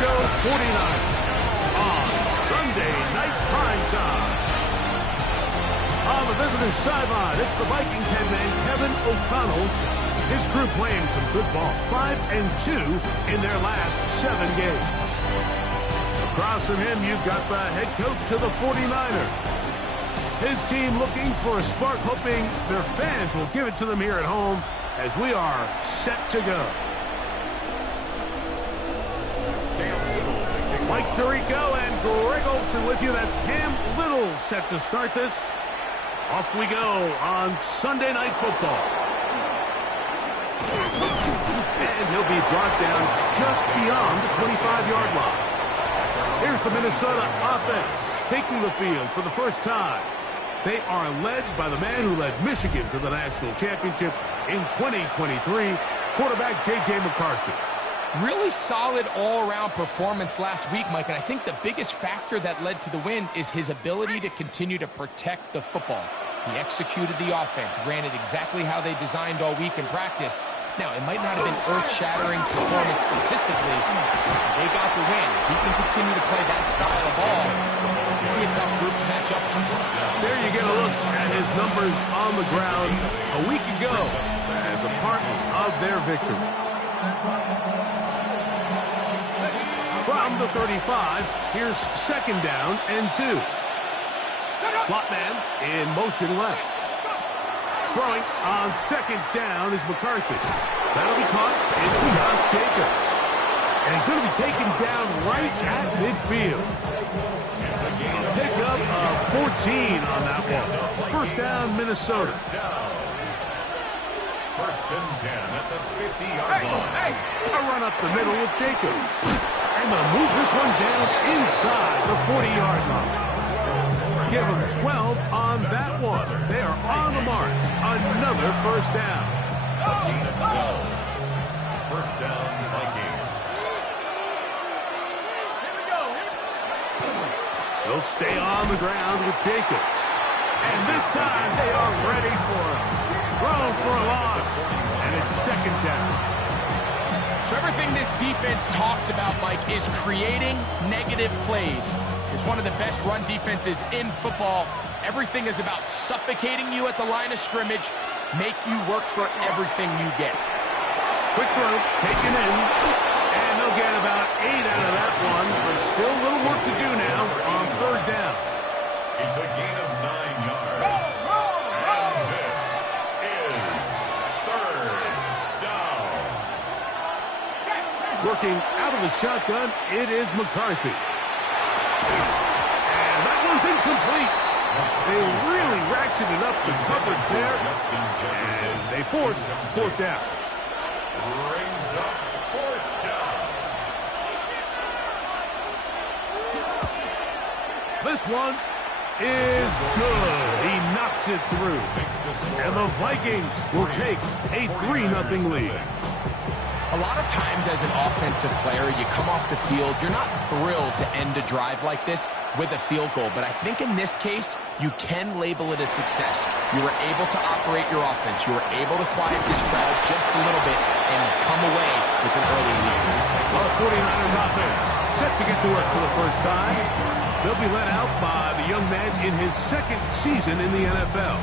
Francisco 49ers on Sunday Night Primetime. On the visitor's sideline, it's the Vikings head man Kevin O'Connell. His crew playing some good ball, 5-2 in their last 7 games. Across from him, you've got the head coach of the 49ers. His team looking for a spark, hoping their fans will give it to them here at home as we are set to go. Mike Tirico and Greg Olsen with you. That's Cam Little set to start this. Off we go on Sunday Night Football. And he'll be brought down just beyond the 25-yard line. Here's the Minnesota offense taking the field for the first time. They are led by the man who led Michigan to the national championship in 2023, quarterback J.J. McCarthy. Really solid all-around performance last week, Mike, and I think the biggest factor that led to the win is his ability to continue to protect the football. He executed the offense, ran it exactly how they designed all week in practice. Now, it might not have been earth-shattering performance statistically. They got the win. If he can continue to play that style of ball, it's going to be a tough group to match up with. There you get a look at his numbers on the ground a week ago as a part of their victory. From the 35, here's second down and 2. Slot man in motion left. Throwing on second down is McCarthy. That'll be caught. It's Josh Jacobs. And he's going to be taken down right at midfield. A pickup of 14 on that one. First down, Minnesota. First and 10 at the 50-yard line. A run up the middle with Jacobs. And they'll move this one down inside the 40-yard line. Give them 12 on that one. They are on the mark. Another first down. First down, Vikings. They'll stay on the ground with Jacobs. And this time they are ready for him. Throw for a loss. And it's second down. So everything this defense talks about, Mike, is creating negative plays. It's one of the best run defenses in football. Everything is about suffocating you at the line of scrimmage, make you work for everything you get. Quick throw, taken in, and they'll get about 8 out of that one, but still a little work to do now on third down. It's a gain of 9 yards. And this is third down. Working out of the shotgun, it is McCarthy. And that one's incomplete. They really ratcheted up the coverage there, and they force fourth down. Brings up fourth down. This one is good. He knocks it through. And the Vikings will take a 3-0 lead. A lot of times as an offensive player, you come off the field, you're not thrilled to end a drive like this with a field goal. But I think in this case, you can label it a success. You were able to operate your offense. You were able to quiet this crowd just a little bit and come away with an early lead. Well, the 49ers offense set to get to work for the first time. They'll be led out by the young man in his second season in the NFL.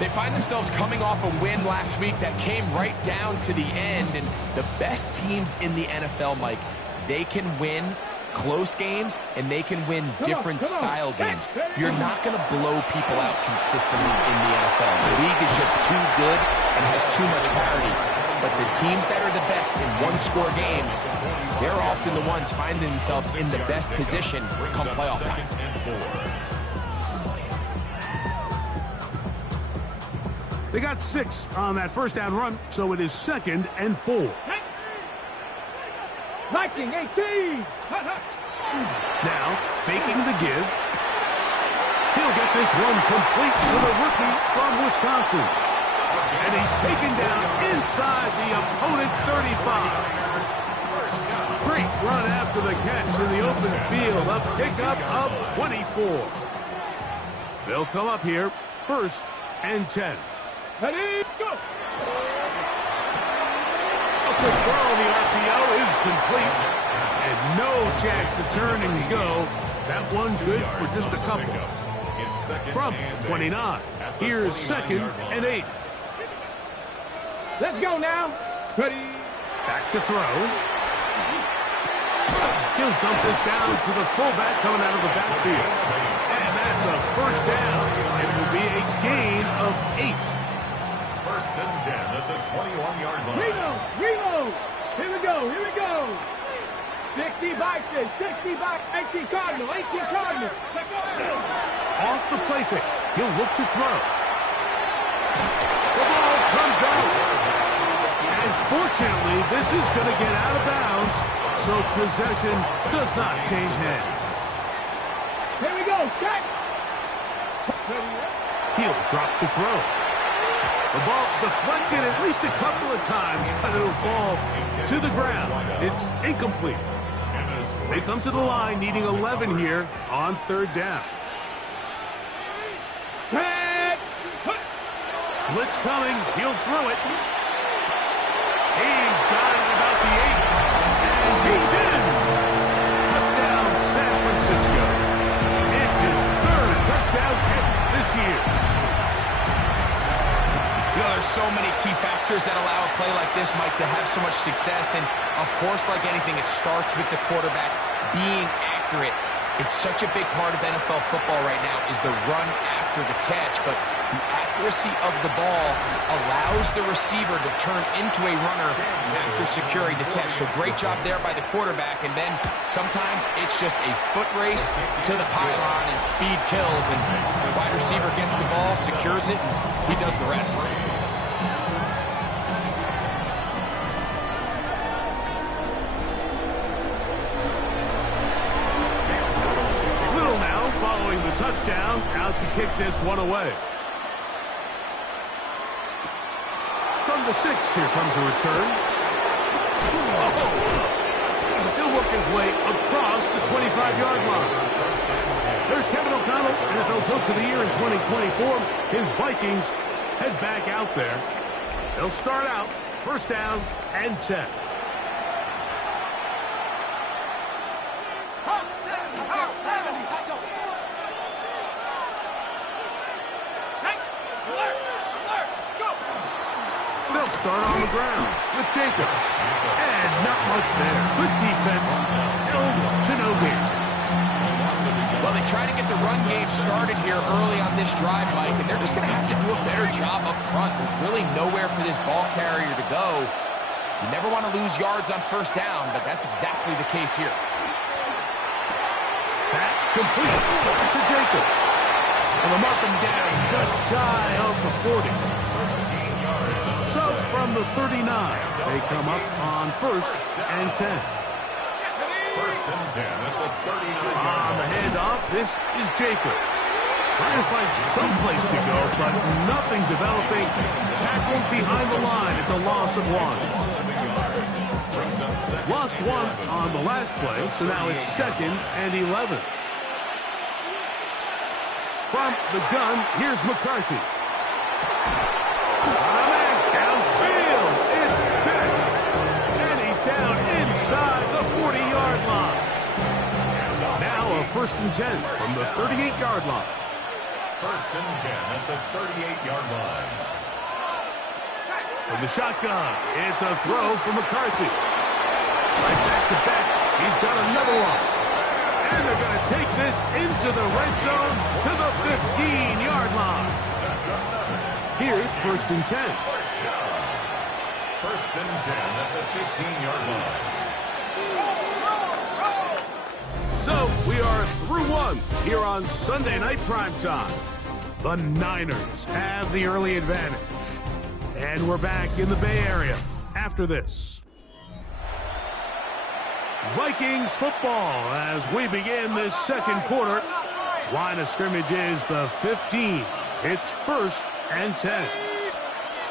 They find themselves coming off a win last week that came right down to the end. And the best teams in the NFL, Mike, they can win close games and they can win different style games. You're not going to blow people out consistently in the NFL. The league is just too good and has too much parity. But the teams that are the best in one-score games, they're often the ones finding themselves in the best position come playoff time. They got 6 on that first down run, so it is 2nd and 4. Liking 18. Now, faking the give. He'll get this one complete with a rookie from Wisconsin. And he's taken down inside the opponent's 35. Great run after the catch in the open field. A pickup of 24. They'll come up here, 1st and 10. Ready, go! A quick throw, the RPO is complete. And chance to turn and go. That one's good for just a couple. From 29, here's 2nd and 8. Let's go now. Ready. Back to throw. He'll dump this down to the fullback coming out of the backfield. And that's a first down. It will be a gain of 8. 1st and 10 at the 21-yard line. Reload. Here we go. 60 by 18 Cardinal. Off the play fake. He'll look to throw. The ball comes out. And fortunately, this is going to get out of bounds, so possession does not change hands. Here we go. Check. He'll drop to throw. The ball deflected at least a couple of times, but it'll fall to the ground. It's incomplete. They come to the line needing 11 here on 3rd down. Blitz coming. He'll throw it. He's got it about the 8. And he's in. Touchdown, San Francisco. It's his 3rd touchdown catch this year. You know, there's so many key factors that allow a play like this, Mike, to have so much success. And, of course, like anything, it starts with the quarterback being accurate. It's such a big part of NFL football right now is the run after the catch. But the accuracy of the ball allows the receiver to turn into a runner after securing the catch. So great job there by the quarterback. And then sometimes it's just a foot race to the pylon and speed kills. And the wide receiver gets the ball, secures it, and he does the rest. Little now following the touchdown, out to kick this one away. From the 6, here comes a return. He'll work his way across the 25-yard line. There's Kevin O'Connell, NFL Coach of the Year in 2024. His Vikings head back out there. They'll start out 1st down and 10. They'll start on the ground with Jacobs. And not much there. Good defense. Held to no gain. Well, they try to get the run game started here early on this drive, Mike, and they're just going to have to do a better job up front. There's really nowhere for this ball carrier to go. You never want to lose yards on 1st down, but that's exactly the case here. That complete to Jacobs. And they'll mark him down just shy of the 40. So from the 39, they come up on 1st and 10. 1st and 10 at the 39. On the handoff, this is Jacobs. Trying to find some place to go, but nothing developing. Tackled behind the line. It's a loss of 1. Lost 1 on the last play, so now it's 2nd and 11. From the gun, here's McCarthy. Downfield, it's Fish. And he's down inside the 40-yard line. Now a 1st and 10 from the 38-yard line. 1st and 10 at the 38-yard line. From the shotgun, it's a throw for McCarthy. Right back to Betch. He's got another one. And they're going to take this into the red zone to the 15-yard line. Here's 1st and 10. 1st and 10 at the 15-yard line. So we are through 1 here on Sunday Night Primetime. The Niners have the early advantage. And we're back in the Bay Area after this. Vikings football as we begin this 2nd quarter. Line of scrimmage is the 15. It's 1st and 10.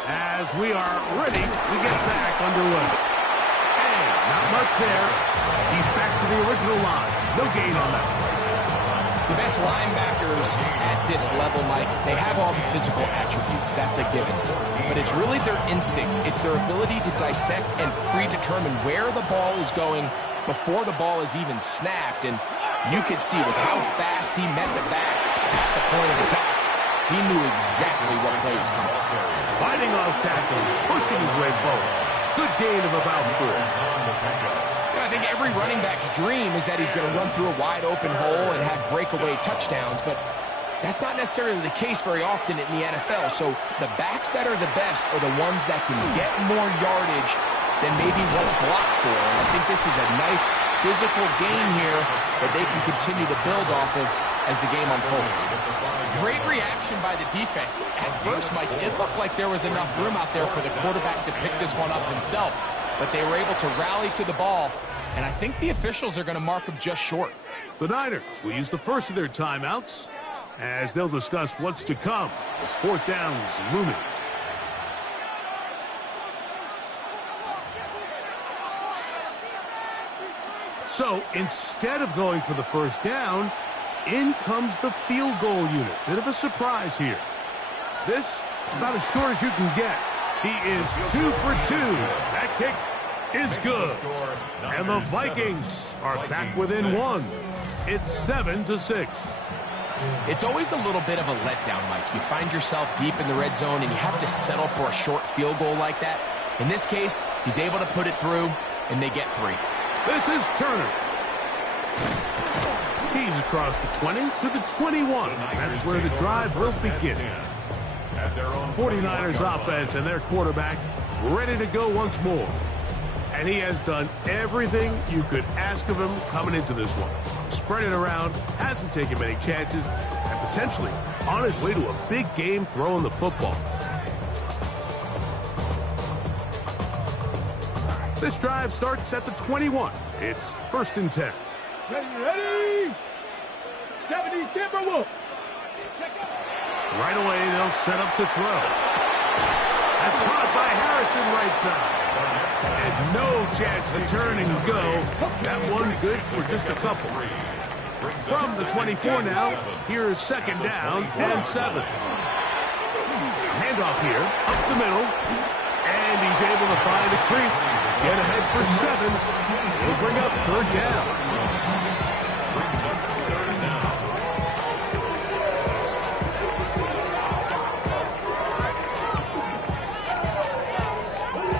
As we are ready to get back underway. And not much there. He's back to the original line. No gain on that. The best linebackers at this level, Mike, they have all the physical attributes. That's a given. But it's really their instincts. It's their ability to dissect and predetermine where the ball is going before the ball is even snapped. And you can see with how fast he met the back at the point of attack, he knew exactly what play was coming. Fighting off tackles, pushing his way forward. Good gain of about 4. I think every running back's dream is that he's going to run through a wide-open hole and have breakaway touchdowns, but that's not necessarily the case very often in the NFL. So the backs that are the best are the ones that can get more yardage than maybe what's blocked for. And I think this is a nice physical gain here that they can continue to build off of as the game unfolds. Great reaction by the defense. At first, Mike, it looked like there was enough room out there for the quarterback to pick this one up himself, but they were able to rally to the ball, and I think the officials are going to mark him just short. The Niners will use the first of their timeouts as they'll discuss what's to come as 4th down is looming. So instead of going for the first down, in comes the field goal unit. Bit of a surprise here. This about as short as you can get. He is 2 for 2. That kick is good. And the Vikings are back within 1. It's 7-6. It's always a little bit of a letdown, Mike. You find yourself deep in the red zone and you have to settle for a short field goal like that. In this case, he's able to put it through, and they get 3. This is Turner. He's across the 20 to the 21. That's where the drive will begin. 49ers offense and their quarterback ready to go once more. And he has done everything you could ask of him coming into this one. Spread it around, hasn't taken many chances, and potentially on his way to a big game throwing the football. This drive starts at the 21. It's 1st and 10. Ready? 70 Timberwolves. Right away, they'll set up to throw. That's caught by Harrison right side. And no chance to turn and go. That one good for just a couple. From the 24 now, here's 2nd down and 7. Handoff here, up the middle. And he's able to find a crease. Get ahead for 7. He'll bring up 3rd down.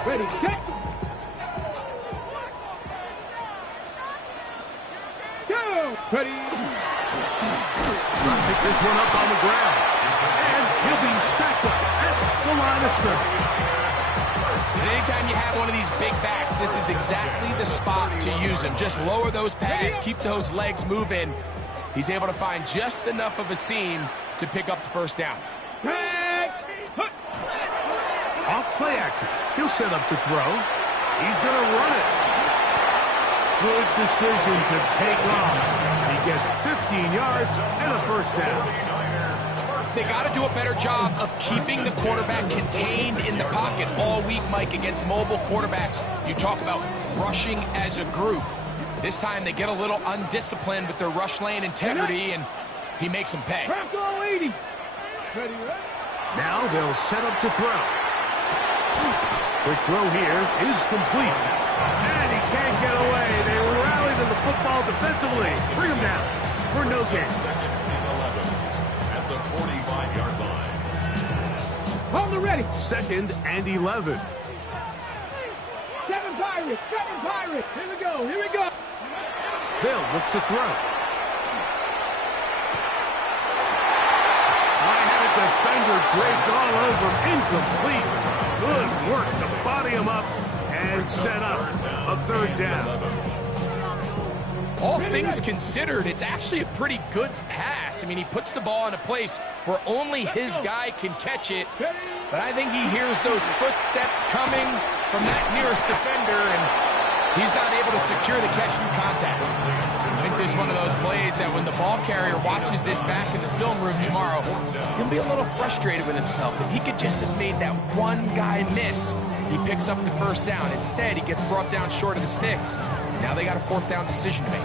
Ready, check. Go. Ready. Trying to pick this one up on the ground. And he'll be stacked up at the line of scrimmage. And anytime you have one of these big backs, this is exactly the spot to use him. Just lower those pads, keep those legs moving. He's able to find just enough of a seam to pick up the 1st down. Off play action. He'll set up to throw. He's going to run it. Good decision to take off. He gets 15 yards and a 1st down. They got to do a better job of keeping the quarterback contained in the pocket all week, Mike, against mobile quarterbacks. You talk about rushing as a group. This time they get a little undisciplined with their rush lane integrity, and he makes them pay. Now they'll set up to throw. Quick throw here is complete. And he can't get away. They rally to the football defensively. Bring him down for no gain. At the 45-yard line. Hold the ready. 2nd and 11. 7 Pirates. 7 Pirates. Here we go. Here we go. They'll look to throw. I had a defender draped all over. Incomplete. Good work to body him up and set up a 3rd down. All things considered, it's actually a pretty good pass. I mean, he puts the ball in a place where only his guy can catch it. But I think he hears those footsteps coming from that nearest defender, and he's not able to secure the catch through contact. I think this is one of those plays that when the ball carrier watches this back in the film room tomorrow, he's going to be a little frustrated with himself. If he could just have made that one guy miss, he picks up the 1st down. Instead, he gets brought down short of the sticks. Now they got a 4th down decision to make.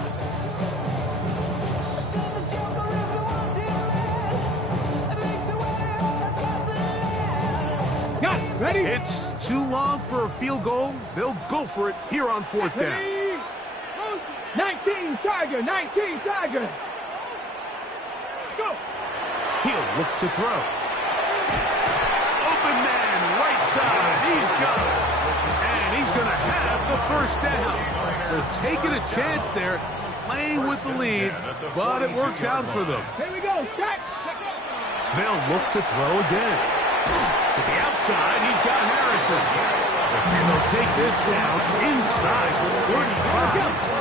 Got it. Ready? It's too long for a field goal. They'll go for it here on 4th down. Ready. Go 19 Tiger, 19 Tiger. Let's go. He'll look to throw. Open man, right side. He's got it. And he's going to have the first down. So taking a chance there, playing with the lead, but it works out for them. Here we go, Jack. They'll look to throw again. To the outside, he's got Harrison. And they'll take this down inside 35.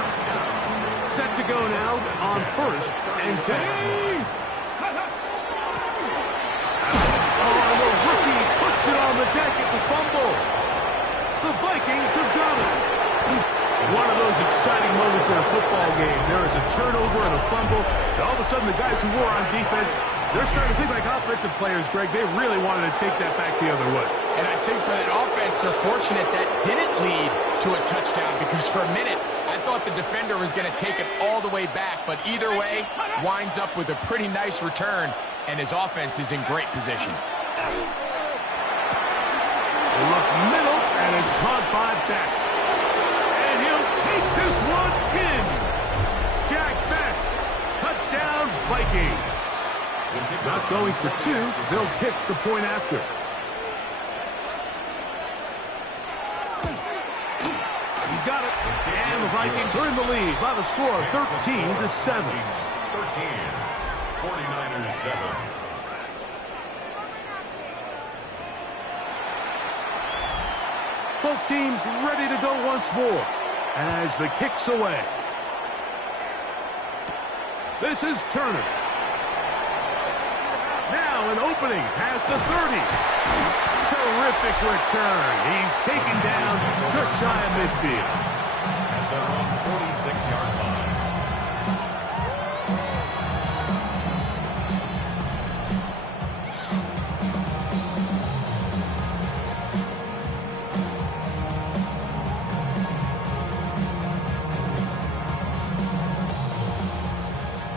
Set to go now on 1st and 10. Oh, the rookie puts it on the deck. It's a fumble. The Vikings have got it. One of those exciting moments in a football game. There is a turnover and a fumble. And all of a sudden, the guys who were on defense, they're starting to think like offensive players, Greg. They really wanted to take that back the other way. And I think for that offense, they're fortunate that didn't lead to a touchdown, because for a minute, I thought the defender was going to take it all the way back. But either way, winds up with a pretty nice return, and his offense is in great position. They look middle, and it's caught by Beck. And he'll take this one in. Jack Beck, touchdown Vikings. Not going for 2, they'll kick the point after. He's got it. And the Vikings are in the lead by the score of 13-7. 13, 49ers 7. Both teams ready to go once more as the kick's away. This is Turner. Now an opening past the 30. Terrific return. He's taken down just shy of midfield. At their own 46-yard line.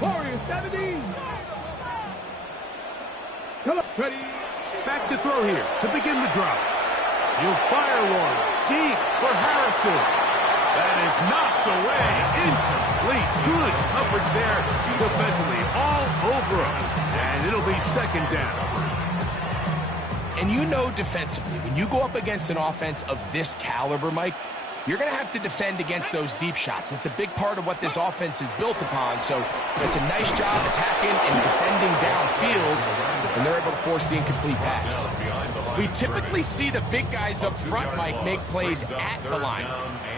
Warriors 70. Come on, ready. Back to throw here to begin the drive. He'll fire one deep for Harrison. That is knocked away. Incomplete. Good coverage there defensively all over us. And it'll be 2nd down. And you know defensively, when you go up against an offense of this caliber, Mike, you're going to have to defend against those deep shots. It's a big part of what this offense is built upon. So it's a nice job attacking and defending downfield, and they're able to force the incomplete pass. We typically see the big guys up front, Mike, make plays at the line.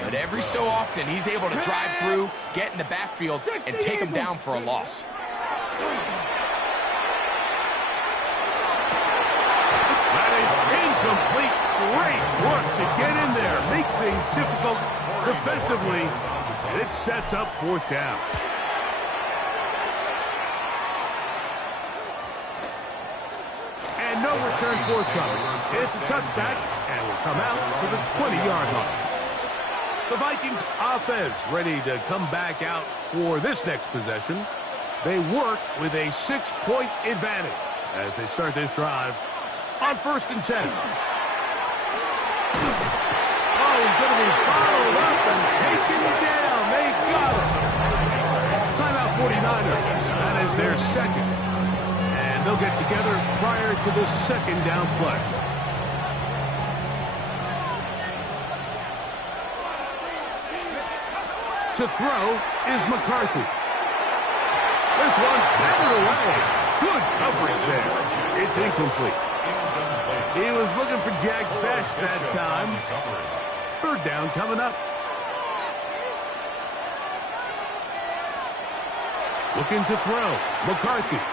But every so often, he's able to drive through, get in the backfield, and take them down for a loss. That is incomplete. Great work to get in there, make things difficult defensively, and it sets up 4th down. And no return forthcoming. It's a touchback, and will come out to the 20-yard line. The Vikings offense ready to come back out for this next possession. They work with a 6-point advantage as they start this drive on 1st and 10. Oh, he's going to be followed up and taken down. They got him. Timeout 49ers. That is their 2nd. And they'll get together prior to the 2nd down play. To throw is McCarthy. This one batted away. Good coverage there. It's incomplete. He was looking for Jack Best that time. 3rd down coming up. Looking to throw. McCarthy. The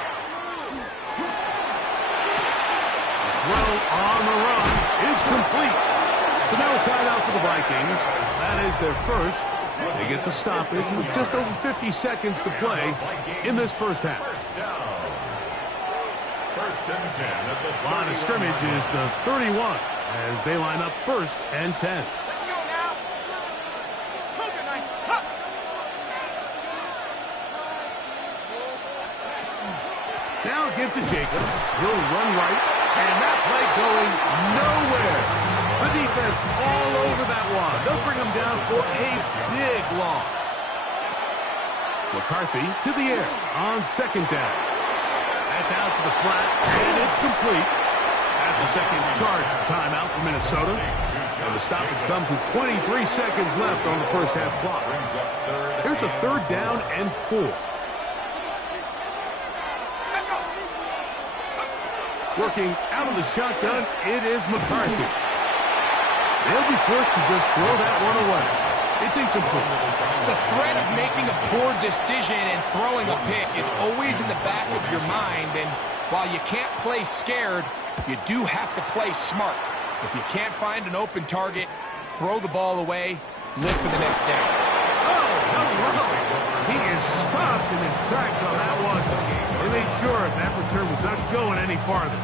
throw on the run is complete. So now a timeout for the Vikings. That is their 1st. They get the stoppage with just over 50 seconds to play in this 1st half. 1st and 10 at the Line of scrimmage is the 31 as they line up 1st and 10. Let's go now. Poker night. Huh. Now give to Jacobs. He'll run right, and that play going nowhere. The defense all over that one. They'll bring him down for a big loss. McCarthy to the air on second down. That's out to the flat, and it's complete. That's a second charge timeout for Minnesota. And the stoppage comes with 23 seconds left on the first half clock. Here's a third down and 4. Working out of the shotgun, it is McCarthy. They'll be forced to just throw that one away. It's incomplete. The threat of making a poor decision and throwing a pick is always in the back of your mind, and while you can't play scared, you do have to play smart. If you can't find an open target, throw the ball away, live for the next down. Oh, hello. He is stopped in his tracks on that one. They made sure that return was not going any farther.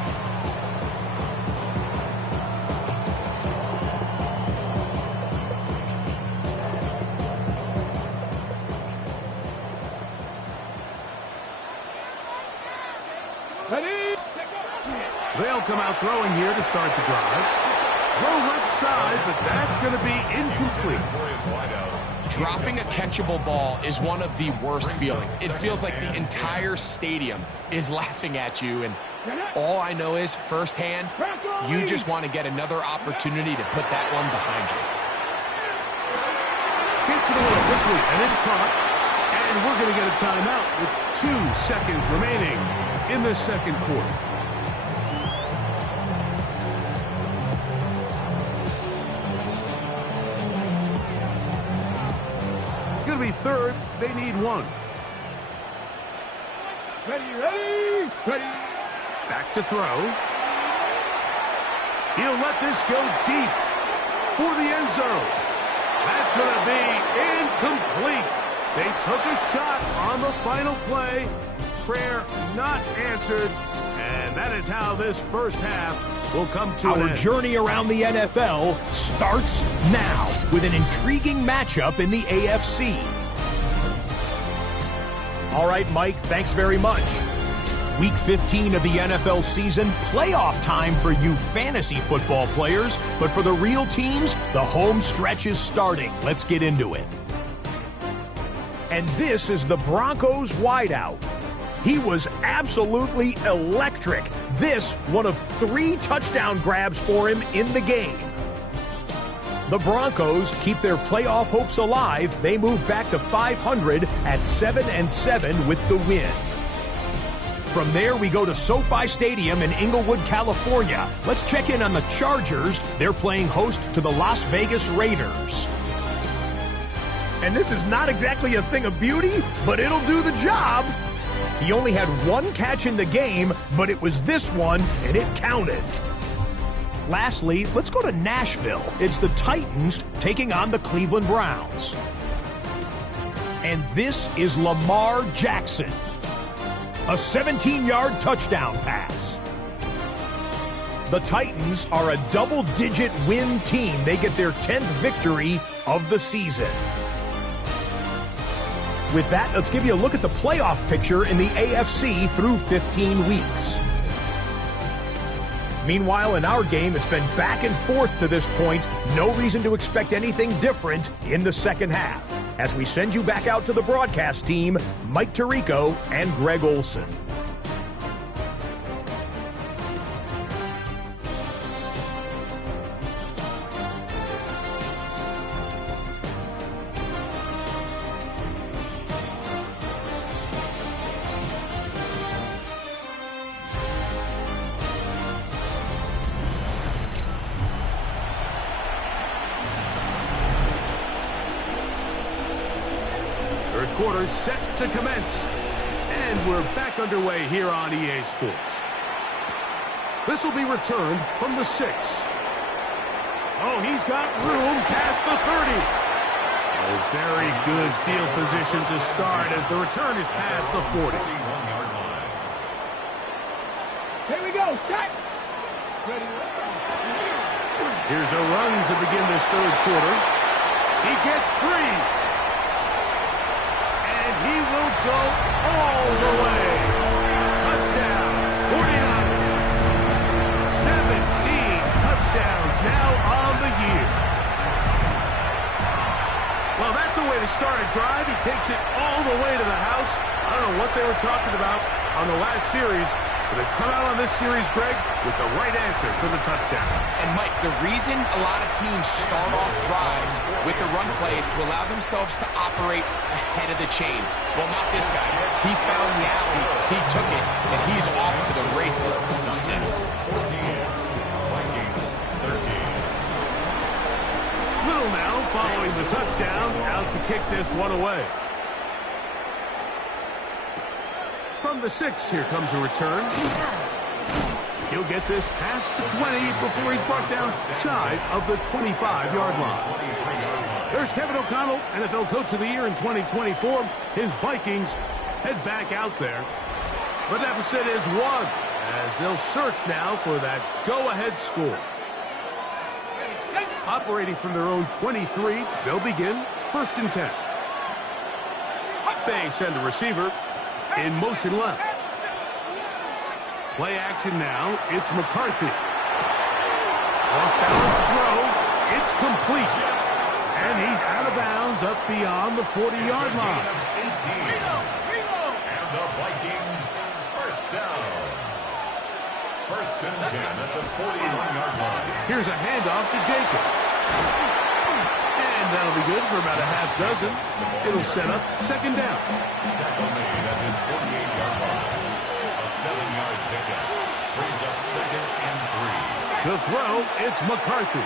They'll come out throwing here to start the drive. Throw left side, but that's going to be incomplete. Dropping a catchable ball is one of the worst feelings. It feels like the entire stadium is laughing at you, and all I know is, firsthand, you just want to get another opportunity to put that one behind you. Gets it away quickly, and it's caught. And we're going to get a timeout with 2 seconds remaining in the second quarter. It's going to be third. They need 1. Ready. Back to throw. He'll let this go deep for the end zone. That's going to be incomplete. They took a shot on the final play. Prayer not answered. And that is how this first half will come to an end. Our journey around the NFL starts now with an intriguing matchup in the AFC. All right, Mike, thanks very much. Week 15 of the NFL season, playoff time for you fantasy football players. But for the real teams, the home stretch is starting. Let's get into it. And this is the Broncos wideout. He was absolutely electric. This, one of 3 touchdown grabs for him in the game. The Broncos keep their playoff hopes alive. They move back to 500 at 7-7 with the win. From there, we go to SoFi Stadium in Inglewood, California. Let's check in on the Chargers. They're playing host to the Las Vegas Raiders. And this is not exactly a thing of beauty, but it'll do the job. He only had 1 catch in the game, but it was this one, and it counted. Lastly, let's go to Nashville. It's the Titans taking on the Cleveland Browns. And this is Lamar Jackson. A 17-yard touchdown pass. The Titans are a double-digit win team. They get their 10th victory of the season. With that, let's give you a look at the playoff picture in the AFC through 15 weeks. Meanwhile, in our game, it's been back and forth to this point. No reason to expect anything different in the second half. As we send you back out to the broadcast team, Mike Tirico and Greg Olson. Quarter set to commence. And we're back underway here on EA Sports. This will be returned from the 6. Oh, he's got room past the 30. A very good field position to start as the return is past the 40. Here we go. Set. Here's a run to begin this third quarter. He gets free. He will go all the way. Touchdown, 49ers. 17 touchdowns now on the year. Well, that That's a way to start a drive. He takes it all the way to the house. I don't know what they were talking about on the last series, but they've come out on this series, Greg, with the right answer for the touchdown. And, Mike, the reason a lot of teams start off drives with the run play is to allow themselves to operate ahead of the chains. Well, not this guy. He found the alley, he took it, and he's off to the races for 6. 14, Vikings 13. Little now following the touchdown, out to kick this one away. From the 6, here comes a return. He'll get this past the 20 before he's brought down shy of the 25-yard line. There's Kevin O'Connell, NFL Coach of the Year in 2024. His Vikings head back out there. The deficit is 1, as they'll search now for that go-ahead score. Operating from their own 23, they'll begin 1st and 10. They send a receiver in motion left. Play action now. It's McCarthy. Off-balance throw. It's complete. And he's out of bounds up beyond the 40-yard line. And the Vikings first down. 1st and 10 at the 41-yard line. Here's a handoff to Jacobs. And that'll be good for about a half dozen. It'll set up 2nd down. Tackle made at his 48-yard line. A 7-yard pickup. Brings up 2nd and 3. To throw, it's McCarthy.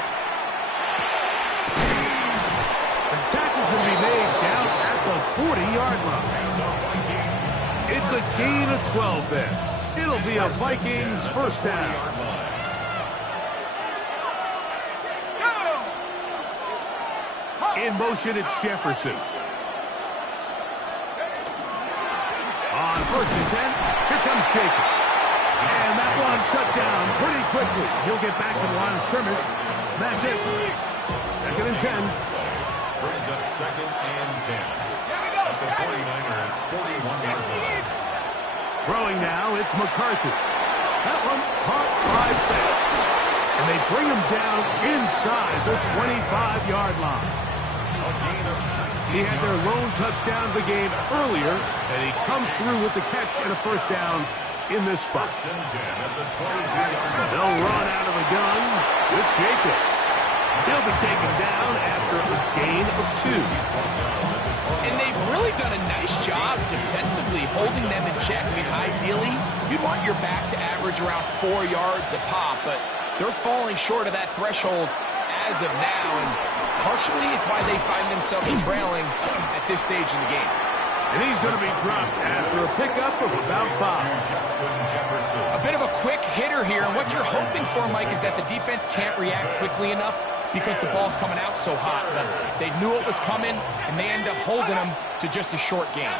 The tackle's going to be made down at the 40-yard line. It's a gain of 12 there. It'll be a Vikings first down. In motion, it's Jefferson. On 1st and 10, here comes Jacobs. And that one shut down pretty quickly. He'll get back to the line of scrimmage. That's it. 2nd and 10. Brings up 2nd and 10. At the 49ers, 41-yard line. Throwing now, it's McCarthy. That one caught right there. And they bring him down inside the 25-yard line. He had their lone touchdown of the game earlier, and he comes through with the catch and a first down in this spot. They'll run out of the gun with Jacobs. He'll be taken down after a gain of 2. And they've really done a nice job defensively holding them in check. I mean, ideally, you'd want your back to average around 4 yards a pop, but they're falling short of that threshold as of now, and partially it's why they find themselves trailing at this stage in the game. And he's going to be dropped after a pickup of about 5. A bit of a quick hitter here, and what you're hoping for, Mike, is that the defense can't react quickly enough because the ball's coming out so hot. But they knew it was coming, and they end up holding them to just a short game.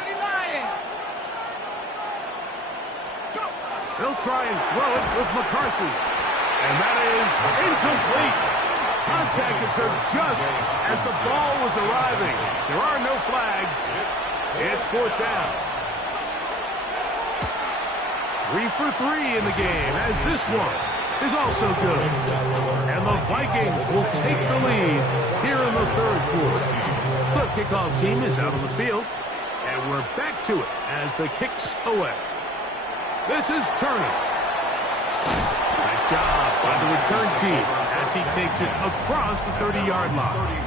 They'll try and throw it with McCarthy. And that is incomplete. Contact occurred just as the ball was arriving. There are no flags. It's 4th down. 3 for 3 in the game, as this one is also good. And the Vikings will take the lead here in the 3rd quarter. The kickoff team is out on the field, and we're back to it as the kick's away. This is Turner. Nice job by the return team as he takes it across the 30-yard line.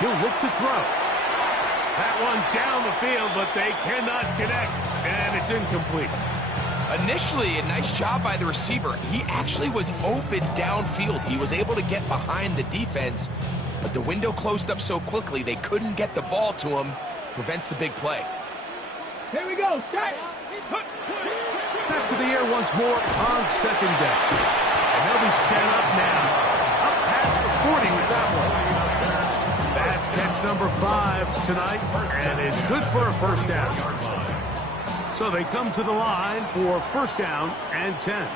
He'll look to throw. That one down the field, but they cannot connect, and it's incomplete. Initially, a nice job by the receiver. He actually was open downfield. He was able to get behind the defense, but the window closed up so quickly they couldn't get the ball to him. Prevents the big play. Here we go. Start. Back to the air once more on 2nd down. And they'll be set up now. Up past the 40 with that one. That's catch number 5 tonight, and it's good for a first down. So they come to the line for first down and 10.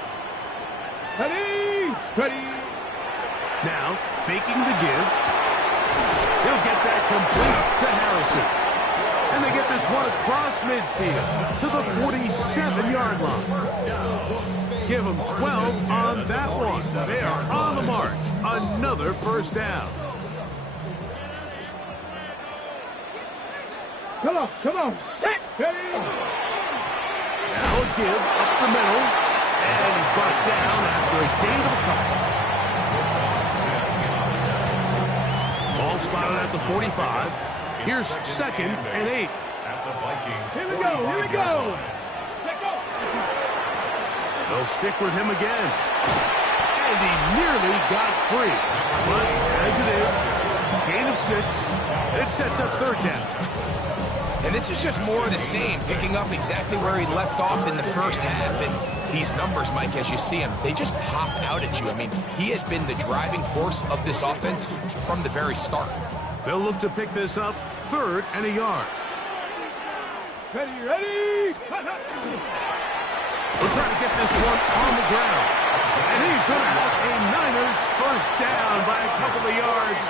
Ready, ready. Now, faking the give. He'll get that complete to Harrison. And they get this one across midfield to the 47-yard line. Give them 12 on that one. They are on the march. Another first down. Come on. Set, ready. Now a give up the middle. And he's brought down after a gain of a couple. Ball spotted at the 45. Here's second and 8. At the Vikings. Here we go. They'll stick with him again. And he nearly got free. But as it is, gain of 6. It sets up third down. And this is just more of the same, picking up exactly where he left off in the first half. And these numbers, Mike, as you see him, they just pop out at you. I mean, he has been the driving force of this offense from the very start. They'll look to pick this up, third and a yard. Ready. We'll try to get this one on the ground. And he's going to have a Niners first down by a couple of yards.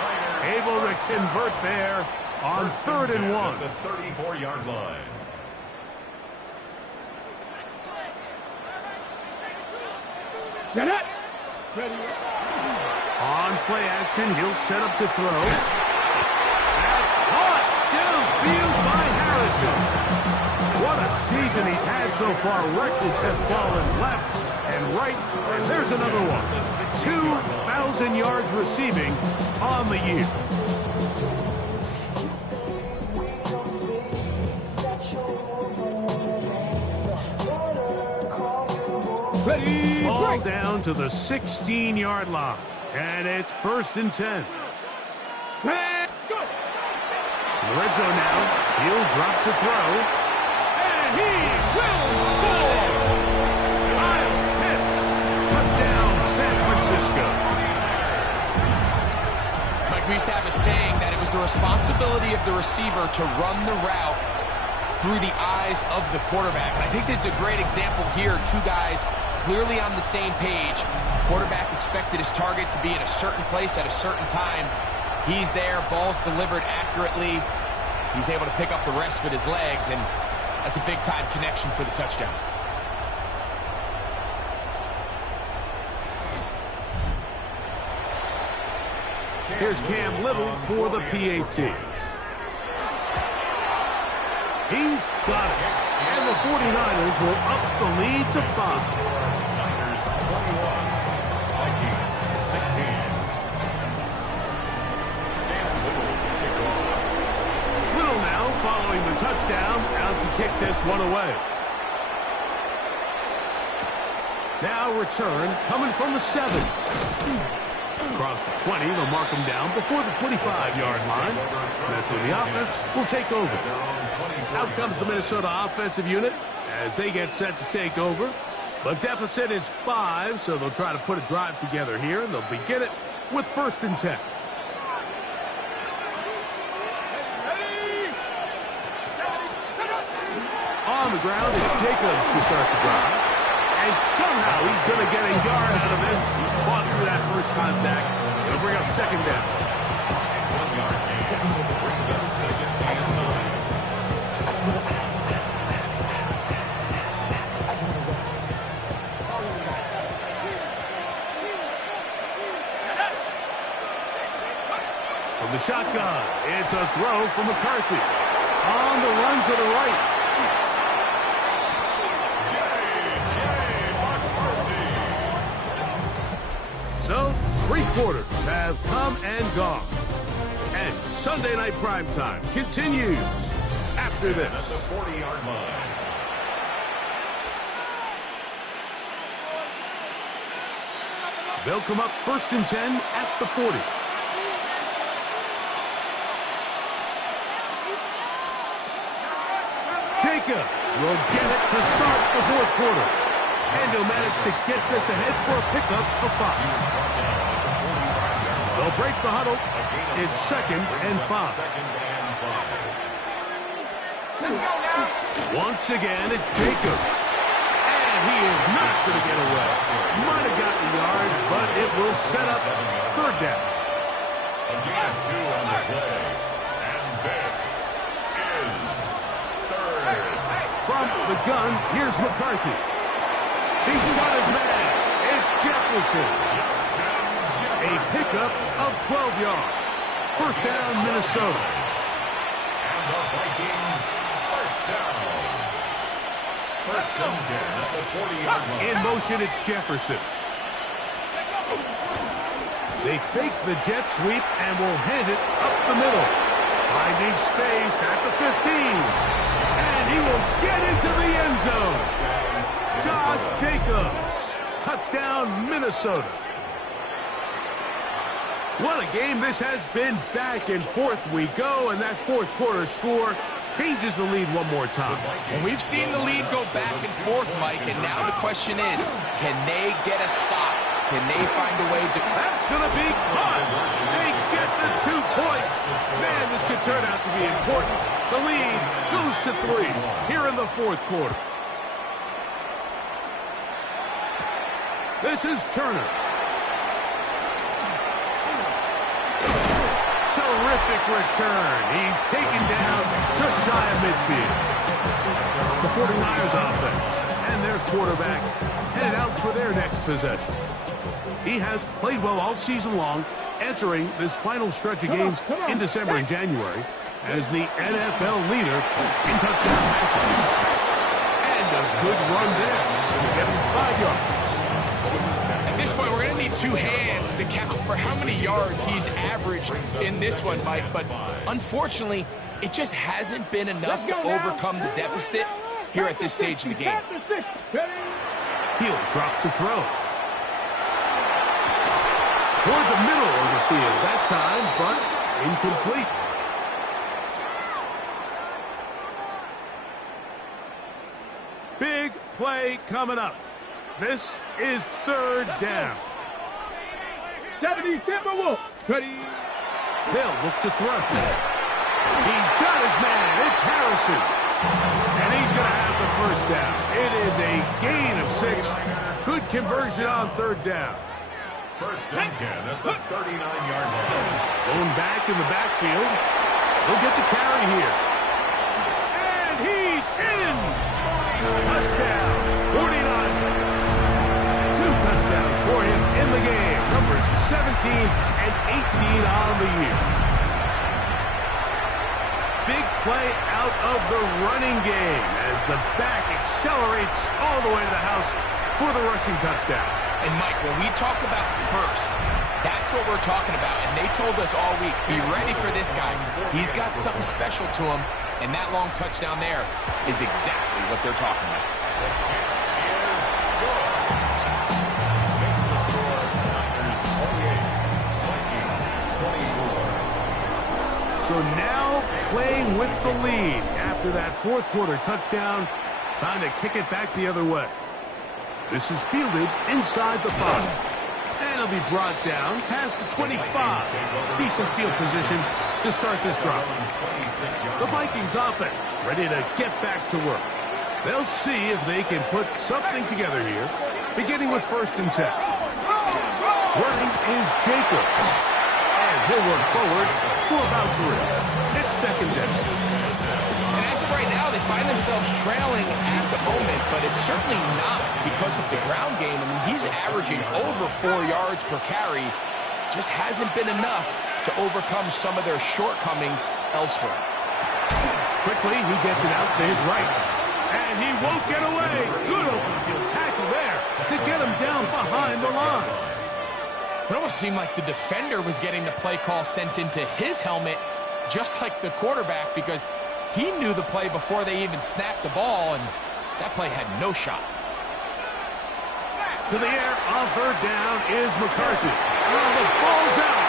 Able to convert there on third and 1. At the 34-yard line. Get it. Ready. On play action, he'll set up to throw. That's caught downfield by Harrison. What a season he's had so far. Records have fallen left and right. And there's another one. 2,000 yards receiving on the year. Ready. Ball down to the 16-yard line. And it's first and 10. Let's go. Red zone now. He'll drop to throw. And he will score! Kyle Pitts. Touchdown, San Francisco. Mike, we used to have a saying that it was the responsibility of the receiver to run the route through the eyes of the quarterback. And I think this is a great example here. Two guys clearly on the same page. Quarterback expected his target to be in a certain place at a certain time. He's there, ball's delivered accurately. He's able to pick up the rest with his legs, and that's a big-time connection for the touchdown. Here's Cam Little for the PAT. He's got it. And the 49ers will up the lead to 5. Niners 21. Vikings 16. Cam Little will kick off. Little now following the touchdown, out to kick this one away. Now return coming from the 7. Across the 20, they'll mark him down before the 25-yard line. And that's when the offense will take over. Out comes the Minnesota offensive unit as they get set to take over. The deficit is 5, so they'll try to put a drive together here, and they'll begin it with first and 10. On the ground is Jacobs to start the drive. And somehow he's going to get a yard out of this. Fought through that first contact. It'll bring up second down. 1 yard gain. Brings up second and 9. From the shotgun, it's a throw from McCarthy. On the run to the right. So, 3 quarters have come and gone. And Sunday Night Primetime continues after this. At the 40-yard line. They'll come up first and 10 at the 40. Jacob will get it to start the 4th quarter. And he'll manage to get this ahead for a pickup of 5. They'll break the huddle. It's 2nd and 5. Once again, it's Jacobs. And he is not going to get away. Might have gotten a yard, but it will set up 3rd down. Again, 2 on the play. And this is 3rd. From the gun, here's McCarthy. He's got his man. It's Jefferson. A pickup of 12 yards. 1st down, Minnesota. And the Vikings, 1st down. 1st and 10 at the 40-yard line. In motion, it's Jefferson. They fake the jet sweep and will hand it up the middle. Finding space at the 15. And he will get into the end zone. Josh Jacobs. Touchdown, Minnesota. What a game this has been. Back and forth we go, and that 4th quarter score changes the lead one more time. And we've seen the lead go back and forth, Mike, and now the question is, can they get a stop? Can they find a way to... That's going to be fun. They get the 2 points. Man, this could turn out to be important. The lead goes to 3 here in the 4th quarter. This is Turner. Terrific return. He's taken down just shy of midfield. The 49ers offense and their quarterback headed out for their next possession. He has played well all season long, entering this final stretch of games in December and January as the NFL leader in touchdown passes. And a good run there to get him 5 yards. At this point, we're going to need 2 hands to count for how many yards he's averaged in this one, Mike. But unfortunately, it just hasn't been enough to overcome the deficit here at this stage of the game. He'll drop to throw. Toward the middle of the field that time, but incomplete. Big play coming up. This is 3rd down. 70 Timberwolves. Ready. They'll look to throw. He's got his man. It's Harrison. And he's going to have the 1st down. It is a gain of 6. Good conversion on 3rd down. 1st and 10 at the 39-yard line. Going back in the backfield. He'll get the carry here. And he's in. Touchdown. 49ers. 2 touchdowns for him in the game. Numbers 17 and 18 on the year. Big play out of the running game as the back accelerates all the way to the house for the rushing touchdown. And, Mike, when we talk about burst, that's what we're talking about. And they told us all week, be ready for this guy. He's got something special to him, and that long touchdown there is exactly what they're talking about. Makes the score Niners 48, Vikings 24. So now playing with the lead after that 4th quarter touchdown. Time to kick it back the other way. This is fielded inside the 5. And it'll be brought down past the 25. Decent field position to start this drive. The Vikings offense ready to get back to work. They'll see if they can put something together here, beginning with 1st and 10. Running is Jacobs. And he'll work forward for about 3. It's 2nd down. And as of right now, they find themselves trailing at the moment, but it's certainly not because of the ground game. I mean, he's averaging over 4 yards per carry. Just hasn't been enough to overcome some of their shortcomings elsewhere. Quickly, he gets it out to his right. And he won't get away. Good open field tackle there to get him down behind the line. It almost seemed like the defender was getting the play call sent into his helmet, just like the quarterback, because he knew the play before they even snapped the ball, and that play had no shot. To the air on 3rd down is McCarthy. Oh, the ball's out.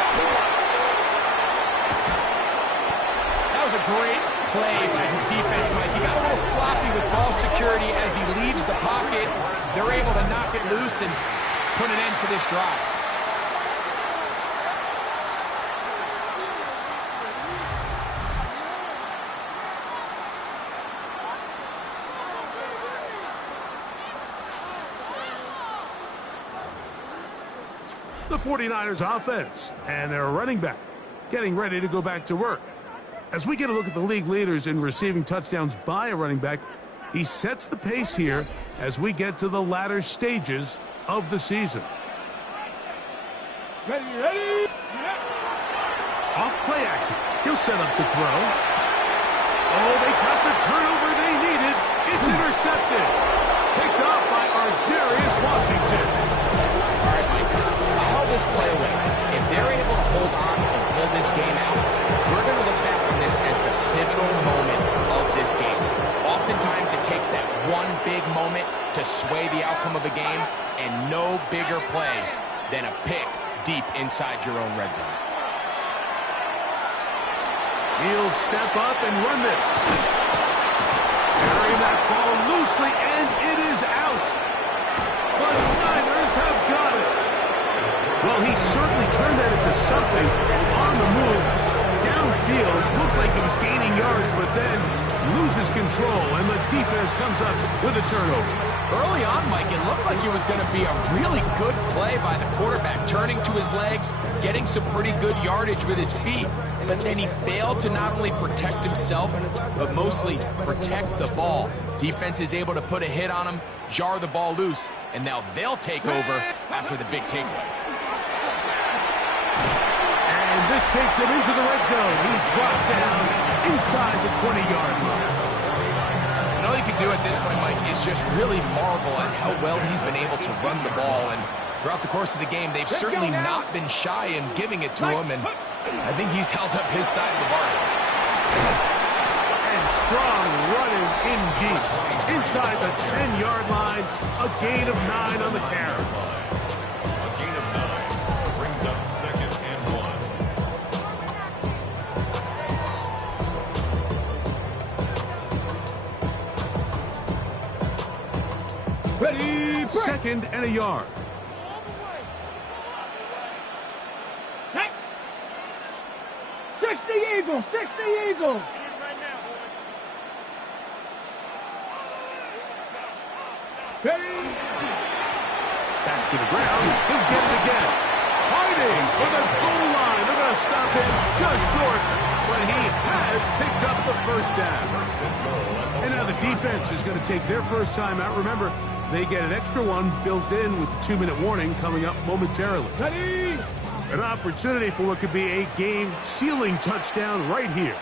That was a great play by the defense, Mike. He got a little sloppy with ball security as he leaves the pocket. They're able to knock it loose and put an end to this drive. the 49ers offense and their running back getting ready to go back to work. As we get a look at the league leaders in receiving touchdowns by a running back, he sets the pace here as we get to the latter stages of the season. Ready. Off play action. He'll set up to throw. Oh, they got the turnover they needed. It's intercepted. Picked off by Darius Washington. All right, Mike, follow this play away. If they're able to hold on and pull this game out, we're going to look back on this as the pivotal moment of this game. Oftentimes, it takes that one big moment to sway the outcome of a game, and no bigger play than a pick deep inside your own red zone. He'll step up and run this. Carrying that ball loosely, and it is out. But the Niners have got it. Well, he certainly turned that into something on the move. Downfield, looked like he was gaining yards, but then loses control, and the defense comes up with a turnover. Early on, Mike, it looked like it was going to be a really good play by the quarterback, turning to his legs, getting some pretty good yardage with his feet. But then he failed to not only protect himself, but mostly protect the ball. Defense is able to put a hit on him, jar the ball loose, and now they'll take over after the big takeaway. And this takes him into the red zone. He's brought down inside the 20-yard line. And all you can do at this point, Mike, is just really marvel at how well he's been able to run the ball. And throughout the course of the game, they've certainly not been shy in giving it to him. And I think he's held up his side of the bargain. And strong running in deep. Inside the 10-yard line, a gain of 9 on the carry. A gain of 9 brings up 2nd and 1. Ready. 2nd and a yard. Check. 60 Eagles. 60 Eagles. Ready. Back to the ground. He'll get it again. Fighting for the goal line. They're going to stop him just short, but he has picked up the first down. And now the defense is going to take their first time out. Remember, they get an extra one built in with the 2-minute warning coming up momentarily. Ready. An opportunity for what could be a game-sealing touchdown right here.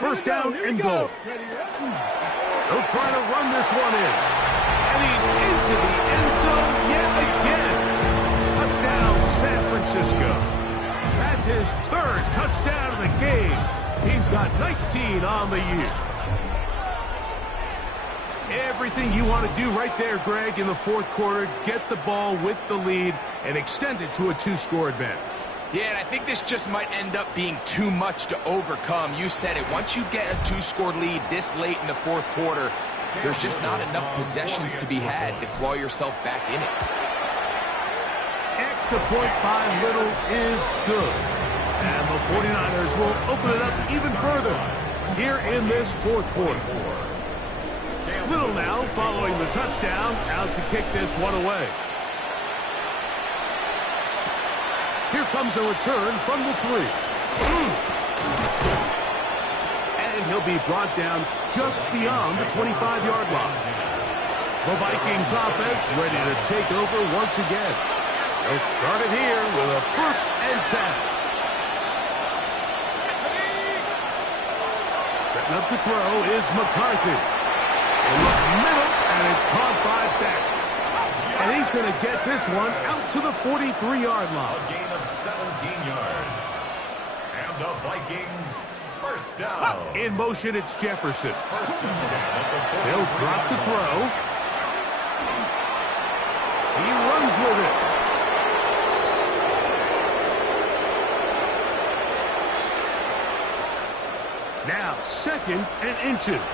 First down and goal. They'll try to run this one in. And he's into the end zone yet again. Touchdown, San Francisco. That's his 3rd touchdown of the game. He's got 19 on the year. Everything you want to do right there, Greg, in the 4th quarter. Get the ball with the lead and extend it to a 2-score advantage. Yeah, and I think this just might end up being too much to overcome. You said it. Once you get a 2-score lead this late in the 4th quarter, there's just not enough possessions to be had to claw yourself back in it. Extra point by Little is good. And the 49ers will open it up even further here in this 4th quarter. Little now following the touchdown, out to kick this one away. Here comes a return from the 3. And he'll be brought down just beyond the 25-yard line. The Vikings offense ready to take over once again. They'll start it here with a 1st and 10. Setting up to throw is McCarthy. In the middle, and it's caught by Beck. And he's going to get this one out to the 43-yard line. A gain of 17 yards. And the Vikings first down. In motion, it's Jefferson. 1st and 10 at the 43. He'll drop to throw. He runs with it. Now, 2nd and inches.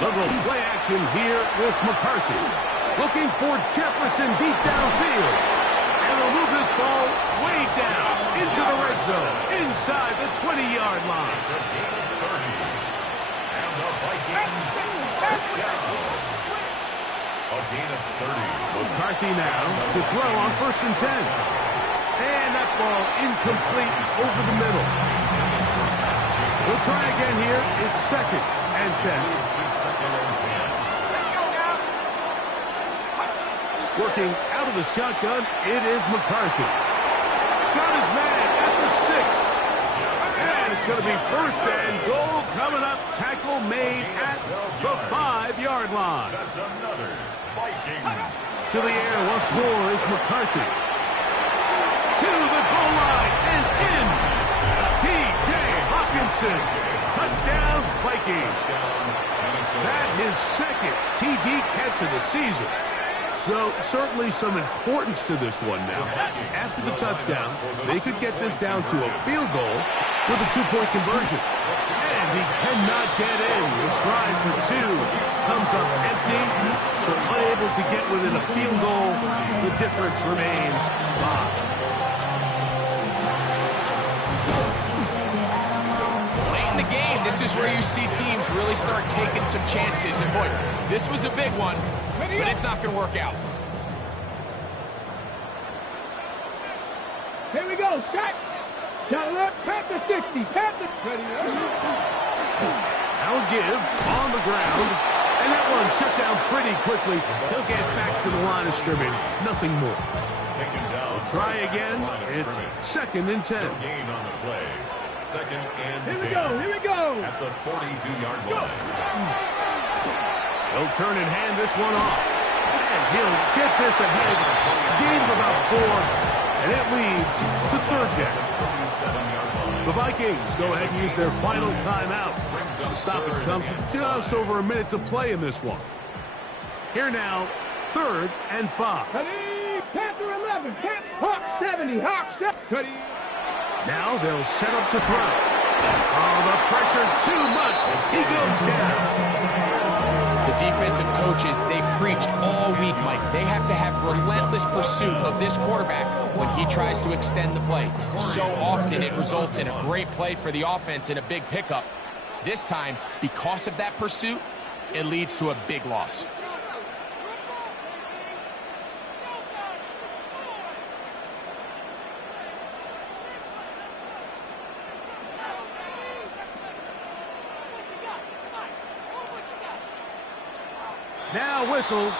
Little play action here with McCarthy. Looking for Jefferson deep downfield. And they'll move this ball way down into the red zone, inside the 20-yard line. It's a gain of 30. And the Vikings first down. A gain of 30. McCarthy now to throw on 1st and 10. And that ball incomplete over the middle. We'll try again here. It's 2nd and 10. Let's go now. Working out of the shotgun, it is McCarthy. Got his man at the 6. And it's going to be 1st and goal coming up. Tackle made at the 5-yard line. That's another Vikings. To the air once more is McCarthy. To the goal line and in. T.J. Hawkinson. Touchdown, Vikings. That his 2nd TD catch of the season. So certainly some importance to this one now. After the touchdown, they could get this down to a field goal with a 2-point conversion. And he cannot get in. The try for 2 comes up empty. So unable to get within a field goal. The difference remains 5. The game, this is where you see teams really start taking some chances. And boy, this was a big one, but it's not going to work out. Here we go. Shot. Shot left. Pat the 60. Pat the... Now give on the ground. And that one shut down pretty quickly. He'll get back to the line of scrimmage. Nothing more. Taken down. Try again. It's 2nd and 10. No gain on the play. 2nd and 10. Here we go. Here we go. At the 42-yard line. He'll turn and hand this one off. And he'll get this ahead. Gain of about 4. And it leads to 3rd down. The Vikings go ahead and use their final timeout. The stoppage comes with just over a minute to play in this one. Here now, 3rd and 5. Panther 11. Hawk 70. Hawk 70. Now they'll set up to throw. Oh, the pressure too much. He goes down. The defensive coaches, they preached all week, Mike. They have to have relentless pursuit of this quarterback when he tries to extend the play. So often it results in a great play for the offense and a big pickup. This time, because of that pursuit, it leads to a big loss. Now whistles.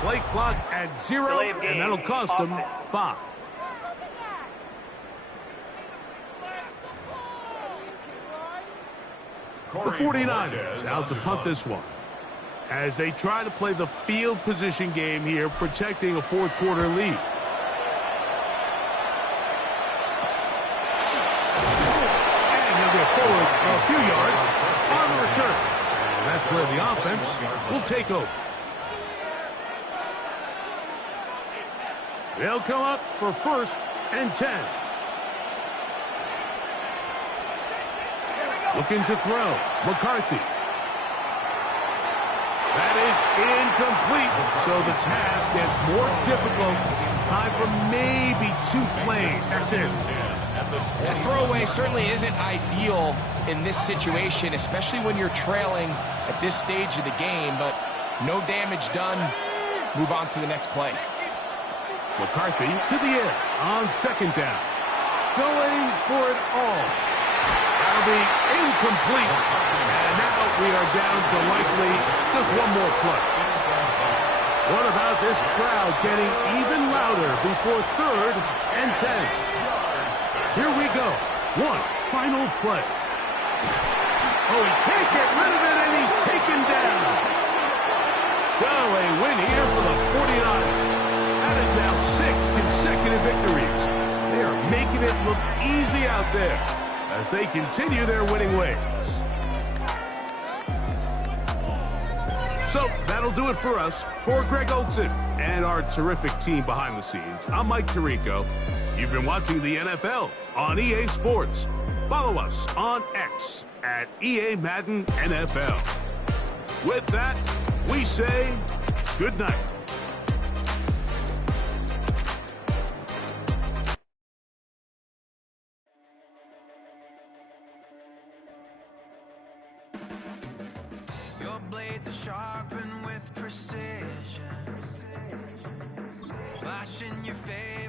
Play clock at 0, and that'll cost them 5. The 49ers out to punt this one as they try to play the field position game here, protecting a 4th quarter lead. And he'll get forward a few yards on the return. And that's where the offense will take over. They'll come up for 1st and 10. Looking to throw. McCarthy. That is incomplete. So the task gets more difficult. Time for maybe 2 plays. That's it. That throwaway certainly isn't ideal in this situation, especially when you're trailing at this stage of the game, but no damage done. Move on to the next play. McCarthy to the air on 2nd down. Going for it all. That'll be incomplete. And now we are down to likely just 1 more play. What about this crowd getting even louder before 3rd and 10? Here we go. 1 final play. Oh, he can't get rid of it, and he's taken down. So a win here for the 49ers. That is now 6 consecutive victories. They are making it look easy out there as they continue their winning ways. So that'll do it for us. For Greg Olson and our terrific team behind the scenes, I'm Mike Tirico. You've been watching the NFL on EA Sports. Follow us on X at EA Madden NFL. With that, we say good night. Your blades are sharpened with precision. flash in your face.